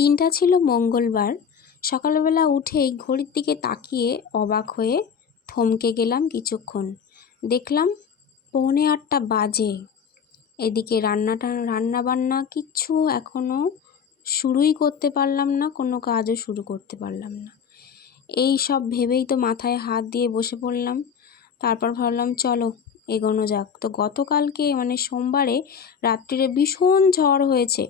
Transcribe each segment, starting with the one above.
দিনটা ছিল মঙ্গলবার। সকালবেলা উঠেই ঘড়ির দিকে তাকিয়ে অবাক হয়ে থমকে গেলাম কিছুক্ষণ। দেখলাম 7:45 বাজে। এদিকে রান্নাবান্না কিচ্ছু এখনও শুরুই করতে পারলাম না, কোনো কাজও শুরু করতে পারলাম না। এই সব ভেবেই তো মাথায় হাত দিয়ে বসে পড়লাম। তারপর ভাবলাম চলো এগোনো যাক। তো গতকালকে মানে সোমবারে রাত্রিরে ভীষণ ঝড় হয়েছে।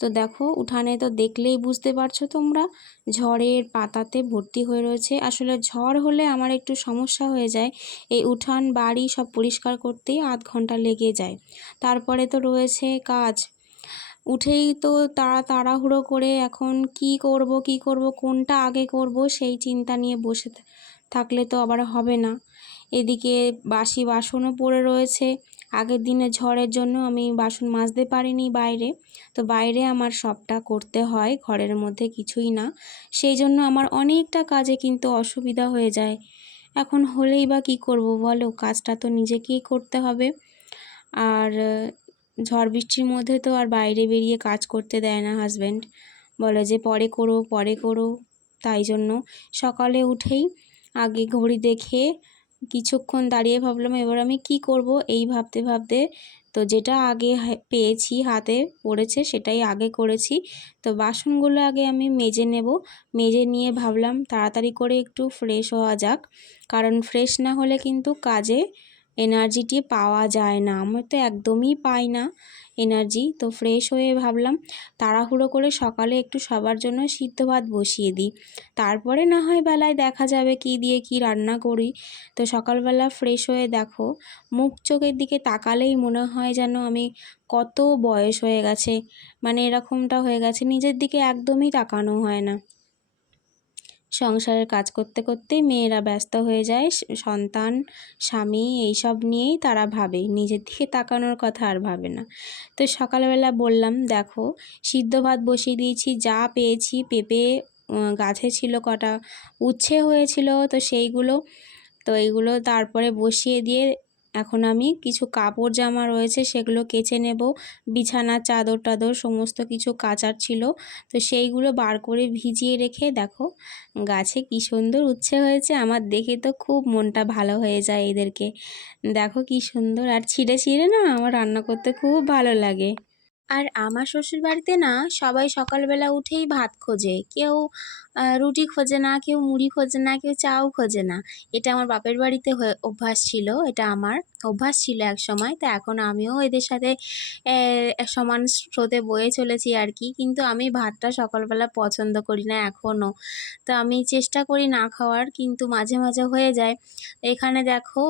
তো দেখো উঠানে তো দেখলেই বুঝতে পারছো তোমরা, ঝড়ের পাতাতে ভর্তি হয়ে রয়েছে। আসলে ঝড় হলে আমার একটু সমস্যা হয়ে যায়, এই উঠান বাড়ি সব পরিষ্কার করতেই আধ ঘন্টা লেগে যায়। তারপরে তো রয়েছে কাজ। উঠেই তো তাড়াহুড়ো করে এখন কি করব কোনটা আগে করব সেই চিন্তা নিয়ে বসে থাকলে তো আবার হবে না। এদিকে বাসি বাসনও পড়ে রয়েছে। আগের দিনে ঝড়ের জন্য আমি বাসন মাজতে পারিনি বাইরে, তো বাইরে আমার সবটা করতে হয়, ঘরের মধ্যে কিছুই না। সেই জন্য আমার অনেকটা কাজে কিন্তু অসুবিধা হয়ে যায়। এখন হলেই বা কী করব বলো, কাজটা তো নিজেকেই করতে হবে। আর ঝড় বৃষ্টির মধ্যে তো আর বাইরে বেরিয়ে কাজ করতে দেয় না হাজব্যান্ড, বলে যে পরে করো। তাই জন্য সকালে উঠেই আগে ঘড়ি দেখে কিছুক্ষণ দাঁড়িয়ে ভাবলাম এবার আমি কি করব। এই ভাবতে ভাবতে তো যেটা আগে পেয়েছি হাতে পড়েছে সেটাই আগে করেছি। তো বাসনগুলো আগে আমি মেজে নেব। মেজে নিয়ে ভাবলাম তাড়াতাড়ি করে একটু ফ্রেশ হওয়া যাক, কারণ ফ্রেশ না হলে কিন্তু কাজে এনার্জিটি পাওয়া যায় না। আমি তো একদমই পাই না এনার্জি। তো ফ্রেশ হয়ে ভাবলাম তাড়াহুড়ো করে সকালে একটু সবার জন্য সিদ্ধ ভাত বসিয়ে দিই, তারপরে না হয় বেলায় দেখা যাবে কি দিয়ে কি রান্না করি। তো সকালবেলা ফ্রেশ হয়ে দেখো মুখ চোখের দিকে তাকালেই মনে হয় যেন আমি কত বয়স হয়ে গেছে, মানে এরকমটা হয়ে গেছে, নিজের দিকে একদমই তাকানো হয় না। সংসারের কাজ করতে করতেই মেয়েরা ব্যস্ত হয়ে যায়, সন্তান স্বামী এইসব নিয়েই তারা ভাবে, নিজের দিকে তাকানোর কথা আর ভাবে না। তো সকালবেলা বললাম দেখো সিদ্ধ ভাত বসিয়ে দিয়েছি, যা পেয়েছি পেঁপে গাছে ছিল কটা, উচ্ছে হয়েছিল তো সেইগুলো, তো এইগুলো তারপরে বসিয়ে দিয়ে এখন আমি কিছু কাপড় জামা রয়েছে সেগুলো কেচে নেব। বিছানার চাদর টাদর সমস্ত কিছু কাচার ছিল, তো সেইগুলো বার করে ভিজিয়ে রেখে দেখো গাছে কি সুন্দর উচ্ছে হয়েছে। আমার দেখে তো খুব মনটা ভালো হয়ে যায় এদেরকে দেখো কি সুন্দর, আর ছিঁড়ে ছিঁড়ে না আমার রান্না করতে খুব ভালো লাগে। আর আমার শ্বশুর বাড়িতে না সবাই সকালবেলা উঠেই ভাত খোঁজে, কেউ রুটি খোঁজে না, কেউ মুড়ি খোঁজে না, কেউ চাও খোঁজে না। এটা আমার বাপের বাড়িতে অভ্যাস ছিল, এটা আমার অভ্যাস ছিল এক সময়। তো এখন আমিও এদের সাথে সমান স্রোতে বয়ে চলেছি আর কি। কিন্তু আমি ভাতটা সকালবেলা পছন্দ করি না এখনও, তো আমি চেষ্টা করি না খাওয়ার, কিন্তু মাঝে মাঝে হয়ে যায়। এখানে দেখো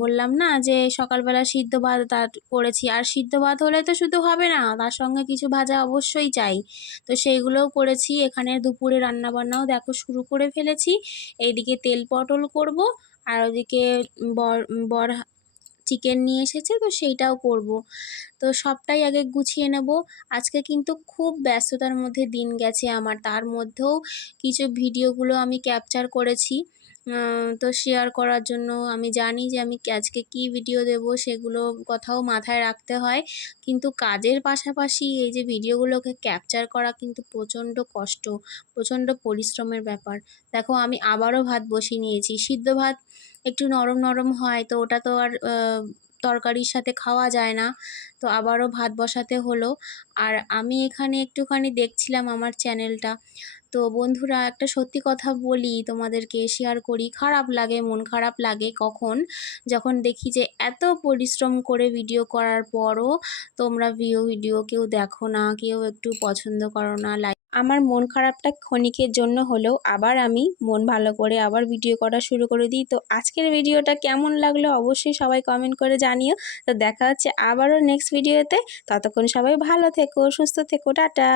বললাম না যে সকালবেলা সিদ্ধ ভাত করেছি, আর সিদ্ধ ভাত হলে তো শুধু হবে না, তার সঙ্গে কিছু ভাজা অবশ্যই চাই। তো সেইগুলোও করেছি। এখানে দুপুরে রান্নাবান্নাও দেখো শুরু করে ফেলেছি। এইদিকে তেল পটল করব, আর ওদিকে বর বর চিকেন নিয়ে এসেছে তো সেইটাও করব। তো সবটাই আগে গুছিয়ে নেব। আজকে কিন্তু খুব ব্যস্ততার মধ্যে দিন গেছে আমার, তার মধ্যেও কিছু ভিডিওগুলো আমি ক্যাপচার করেছি তো শেয়ার করার জন্য। আমি জানি যে আমি আজকে কি ভিডিও দেব সেগুলো কথাও মাথায় রাখতে হয়, কিন্তু কাজের পাশাপাশি এই যে ভিডিওগুলোকে ক্যাপচার করা কিন্তু প্রচণ্ড কষ্ট, প্রচণ্ড পরিশ্রমের ব্যাপার। দেখো আমি আবারও ভাত বসিয়ে নিয়েছি। সিদ্ধ ভাত একটু নরম নরম হয়, তো ওটা তো আর তরকারির সাথে খাওয়া যায় না, তো আবারও ভাত বসাতে হলো। আর আমি এখানে একটুখানি দেখছিলাম আমার চ্যানেলটা। তো বন্ধুরা একটা সত্যি কথা বলি তোমাদেরকে, শেয়ার করি, খারাপ লাগে, মন খারাপ লাগে যখন দেখি যে এত পরিশ্রম করে ভিডিও করার পরও তোমরা ভিডিও কেউ দেখো না, কেউ একটু পছন্দ করো না, আমার মন খারাপটা ক্ষণিকের জন্য হলেও আবার আমি মন ভালো করে আবার ভিডিও করা শুরু করে দিই। তো আজকের ভিডিওটা কেমন লাগলো অবশ্যই সবাই কমেন্ট করে জানিও। তো দেখা হচ্ছে আবারও নেক্সট ভিডিওতে, ততক্ষণ সবাই ভালো থেকো, সুস্থ থেকো, টাটা।